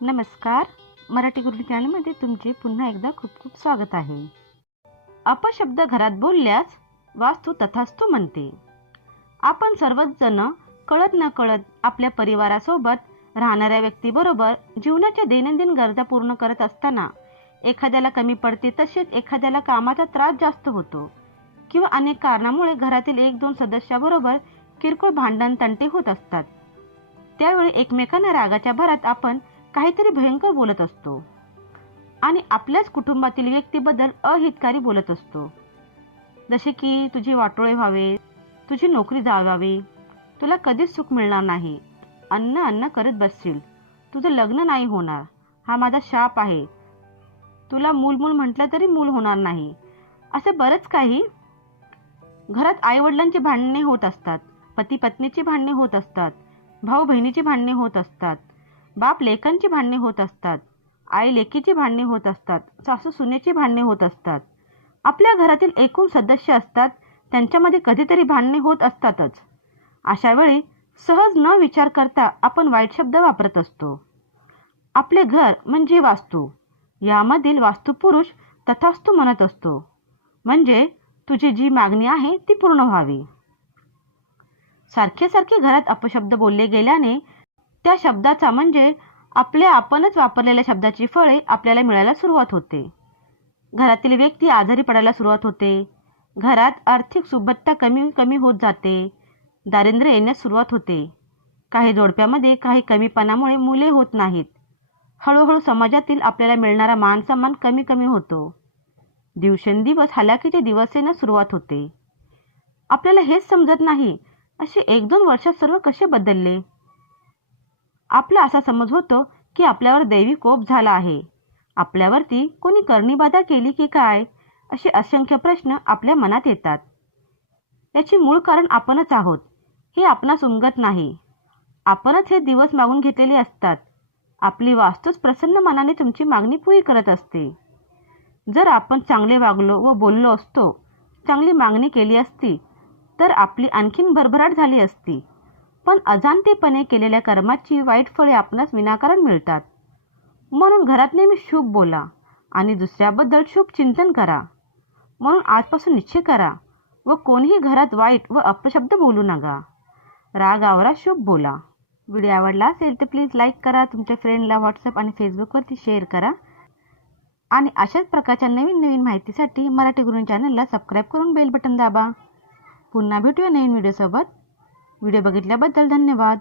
नमस्कार. मराठी गुरु चॅनलमध्ये तुमचे पुन्हा एकदा खूप खूप स्वागत आहे. अपशब्द घरात बोलल्यास वास्तू तथास्तु म्हणते. आपण सर्वच जण कळत न कळत आपल्या परिवारासोबत राहणाऱ्या व्यक्तीबरोबर जीवनाच्या दैनंदिन गरजा पूर्ण करत असताना एखाद्याला कमी पडते, तसेच एखाद्याला कामाचा त्रास जास्त होतो किंवा अनेक कारणामुळे घरातील एक दोन सदस्याबरोबर किरकोळ भांडण तंटे होत असतात. त्यावेळी एकमेकांना रागाच्या भरात आपण काहीतरी भयंकर बोलत असतो आणि आपल्याच कुटुंबातील व्यक्तीबद्दल अहितकारी बोलत असतो. जसे की तुझे वाटोळे व्हावे, तुझी नोकरी जावावी, तुला कधीच सुख मिळणार नाही, अन्न अन्न करत बसशील, तुझं लग्न नाही होणार, हा माझा शाप आहे, तुला मूल मूल म्हटलं तरी मूल होणार नाही, असं बरंच काही. घरात आई वडिलांची भांडणे होत असतात, पती पत्नीची भांडणे होत असतात, भाऊ बहिणीची भांडणे होत असतात, बाप लेकांची भांडणे होत असतात, आई लेकीची भांडणे होत असतात, सासू सुनेची भांडणे होत असतात. आपल्या घरातील एकूण सदस्य असतात, त्यांच्यामध्ये कधीतरी भांडणे होत असतातच. अशा वेळी सहज न विचार करता आपण वाईट शब्द वापरत असतो. आपले घर म्हणजे वास्तू, यामधील वास्तुपुरुष तथास्तु म्हणत असतो, म्हणजे तुझी जी मागणी आहे ती पूर्ण व्हावी. सारखे सारखे घरात अपशब्द बोलले गेल्याने त्या शब्दाचा म्हणजे आपणच वापरलेल्या शब्दाची फळे आपल्याला मिळायला सुरुवात होते. घरातील व्यक्ती आजारी पडायला सुरुवात होते. घरात आर्थिक सुबत्ता कमी कमी होत जाते. दारिद्र्य येण्यास सुरुवात होते. काही जोडप्यामध्ये काही कमीपणामुळे मुले होत नाहीत. हळूहळू समाजातील आपल्याला मिळणारा मान सन्मान कमी कमी होतो. दिवसेंदिवस हलाखीचे दिवस येण्यास सुरुवात होते. आपल्याला हेच समजत नाही, असे 1-2 वर्षात सर्व कसे बदलले. आपला असा समज होतो की आपल्यावर दैवी कोप झाला आहे, आपल्यावरती कोणी करणीबाधा केली की काय, असे असंख्य प्रश्न आपल्या मनात येतात. याचे मूळ कारण आपणच आहोत हे आपणास उमगत नाही. आपणच हे दिवस मागून घेतलेले असतात. आपली वास्तूच प्रसन्न मनाने तुमची मागणी पुरी करत असते. जर आपण चांगले वागलो व बोललो असतो, चांगली मागणी केली असती, तर आपली आणखीन भरभराट झाली असती. पण अजाणतेपणे केलेल्या कर्माची वाईट फळे आपणास विनाकारण मिळतात. म्हणून घरात नेहमी शुभ बोला आणि दुसऱ्याबद्दल शुभ चिंतन करा. म्हणून आजपासून निश्चय करा व कोणीही घरात वाईट व अपशब्द बोलू नका. राग आवरा, शुभ बोला. व्हिडिओ आवडला असेल तर प्लीज लाईक करा, तुमच्या फ्रेंडला व्हॉट्सअप आणि फेसबुकवरती शेअर करा आणि अशाच प्रकारच्या नवीन नवीन माहितीसाठी मराठी गुरु चॅनलला सबस्क्राईब करून बेल बटन दाबा. पुन्हा भेटूया नवीन व्हिडिओसोबत. व्हिडिओ बघितल्याबद्दल धन्यवाद.